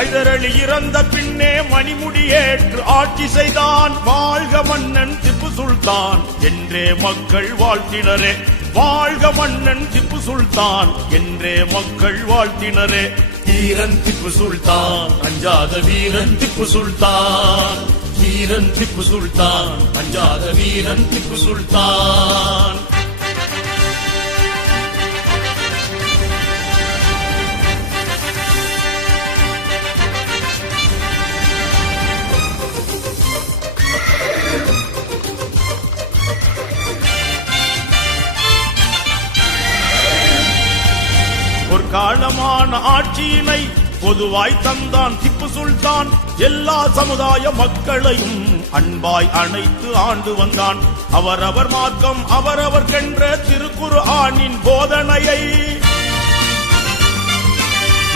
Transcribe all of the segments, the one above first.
ஹைதர் அலி இறந்த பின்னே மணிமுடியேற்று ஆட்சி செய்தான். வாழ்க மன்னன் திப்பு சுல்தான் என்றே மக்கள் வாழ்த்தினரே. வாழ்க மன்னன் திப்பு சுல்தான் என்றே மக்கள் வாழ்த்தினரே. வீரன் திப்பு சுல்தான் அஞ்சாத வீரன் திப்பு சுல்தான். வீரன் திப்பு சுல்தான் அஞ்சாத வீரன் திப்பு சுல்தான். ஒரு காலமான ஆட்சியினை பொதுவாய் தந்தான் திப்பு சுல்தான். எல்லா சமுதாய மக்களையும் அன்பாய் அணைத்து ஆண்டு வந்தான். அவரவர் மார்க்கம் அவரவர்கென்ற திருக்குர்ஆனின் போதனையை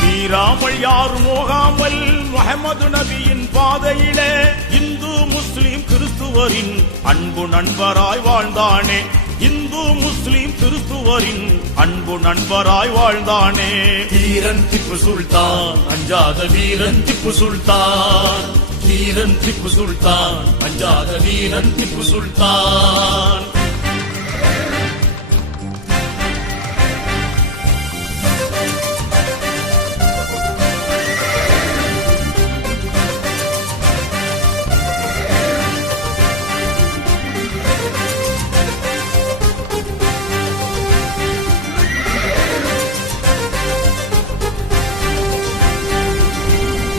மீறாமல் யாரும் மோகாமல் முஹம்மது நபியின் பாதையிலே இந்து முஸ்லிம் கிறிஸ்துவரின் அன்பு நண்பராய் வாழ்ந்தானே. இந்து முஸ்லிம் கிறிஸ்துவரின் அன்பு நண்பராய் வாழ்ந்தானே. வீரன் திப்பு சுல்தான் அஞ்சாத வீரன் திப்பு சுல்தான். வீரன் திப்பு சுல்தான் அஞ்சாத வீரன் திப்பு சுல்தான்.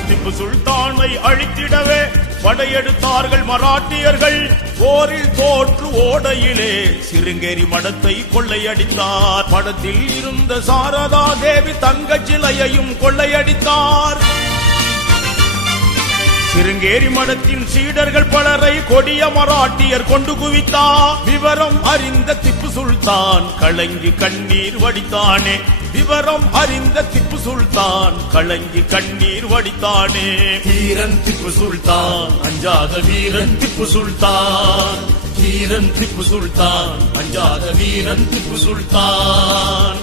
திப்பு சுல்தானை அழித்திடவே படையெடுத்தார்கள் மராட்டியர்கள். போரில் தோற்று ஓடையிலே சிருங்கேரி மடத்தை கொள்ளையடித்தார். மடத்தில் இருந்த சாரதா தேவி தங்க சிலையையும் கொள்ளையடித்தார். சிருங்கேரி மடத்தின் சீடர்கள் பலரை கொடிய மராட்டியர் கொண்டு குவித்தார். விவரம் அறிந்த திப்பு சுல்தான் கலங்கி கண்ணீர் வடித்தானே. விவரம் அறிந்த திப்பு சுல்தான் கலங்கி கண்ணீர் வடித்தானே. வீரன் திப்பு சுல்தான் அஞ்சாத வீரன் திப்பு சுல்தான். வீரன் திப்பு சுல்தான் அஞ்சாத வீரன் திப்பு சுல்தான்.